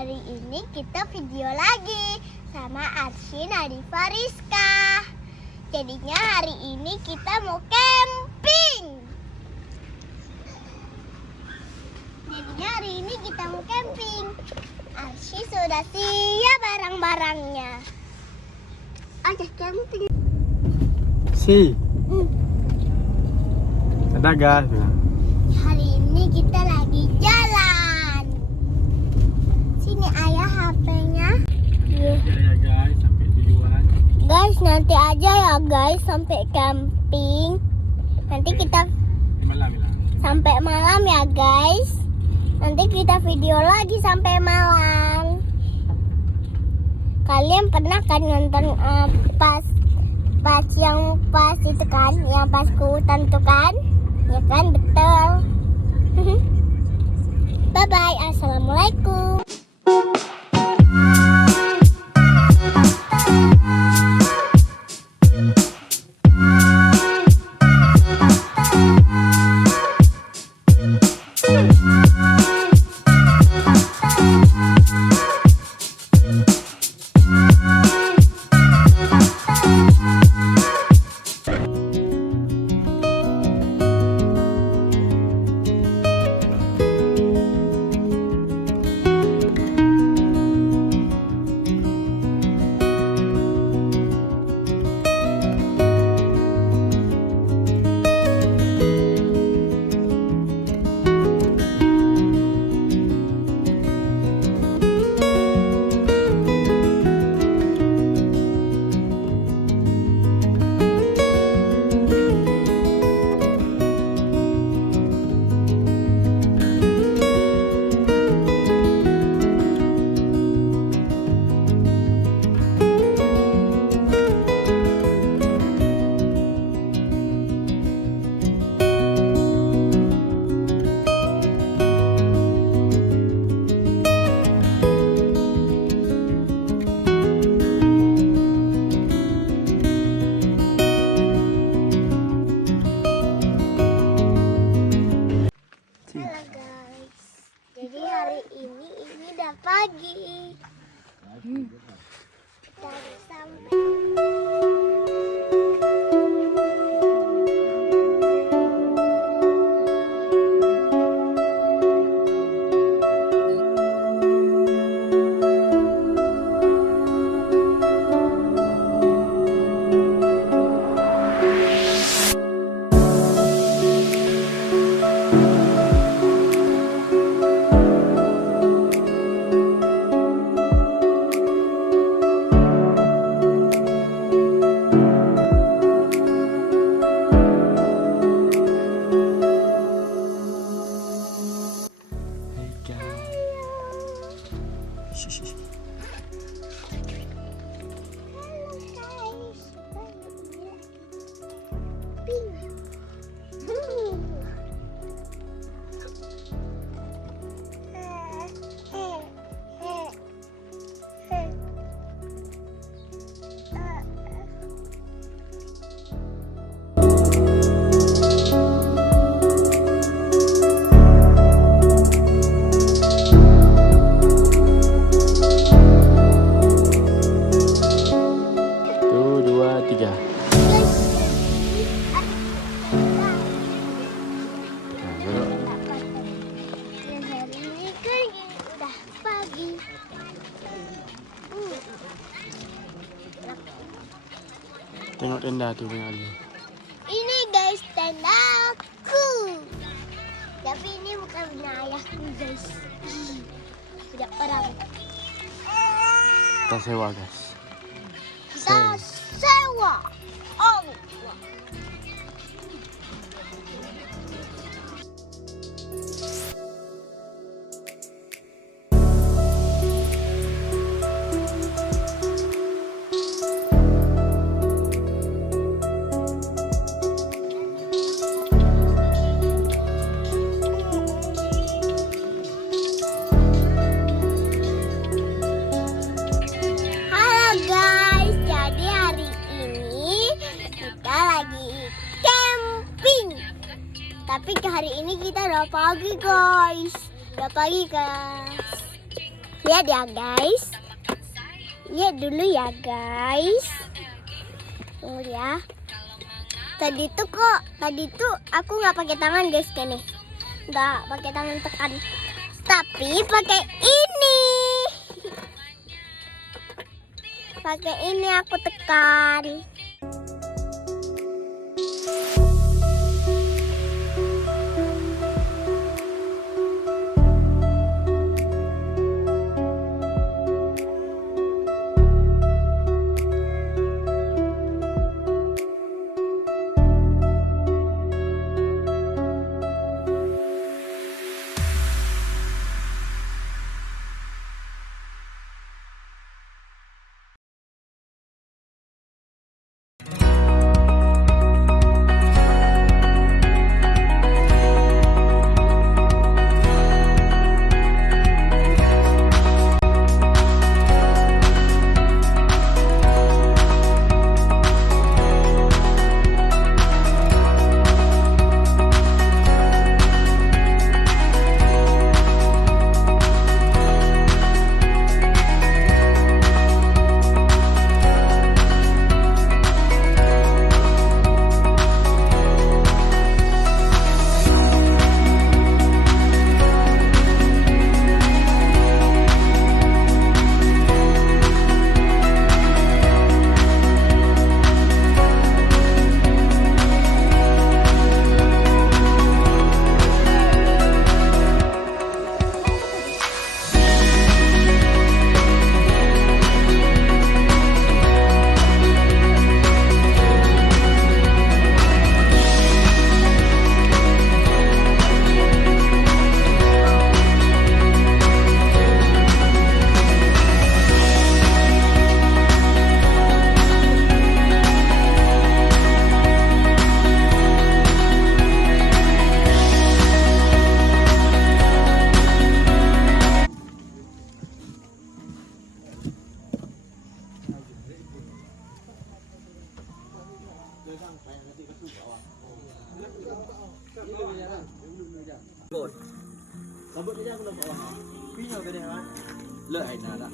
hari ini kita video lagi sama Arsy Nadifa Rizka. Jadinya hari ini kita mau camping. Arsy sudah siap barang-barangnya. Ayo camping. Si. Ada gas. Hari ini kita lagi jalan. Sini ayah HP-nya. Ya guys, sampai tujuan. Guys, nanti aja ya guys sampai camping. Nanti kita Malam ya. sampai malam ya guys. Nanti kita video lagi sampai malam. Kalian pernah kan nonton pas itu kan, yang pas ke hutan tuh kan? Ya kan, betul. Bye bye, assalamualaikum. Halo guys, jadi hari ini udah pagi. Kita udah sampai. Tengok tenda tu punya Ali. Ini guys tendaku. Tapi ini bukan punya ayahku guys. Punya orang. Kita sewa guys. Kita sewa. Oh. Tapi hari ini kita udah pagi guys. Udah pagi guys. Lihat ya guys. Lihat dulu ya guys. Tunggu ya. Tadi tuh aku nggak pakai tangan guys kan nih. Nggak pakai tangan tekan. Tapi pakai ini. Pakai ini aku tekan. Sabut ni aku nampak orang. Pino ke dia ha? Lek ai nak.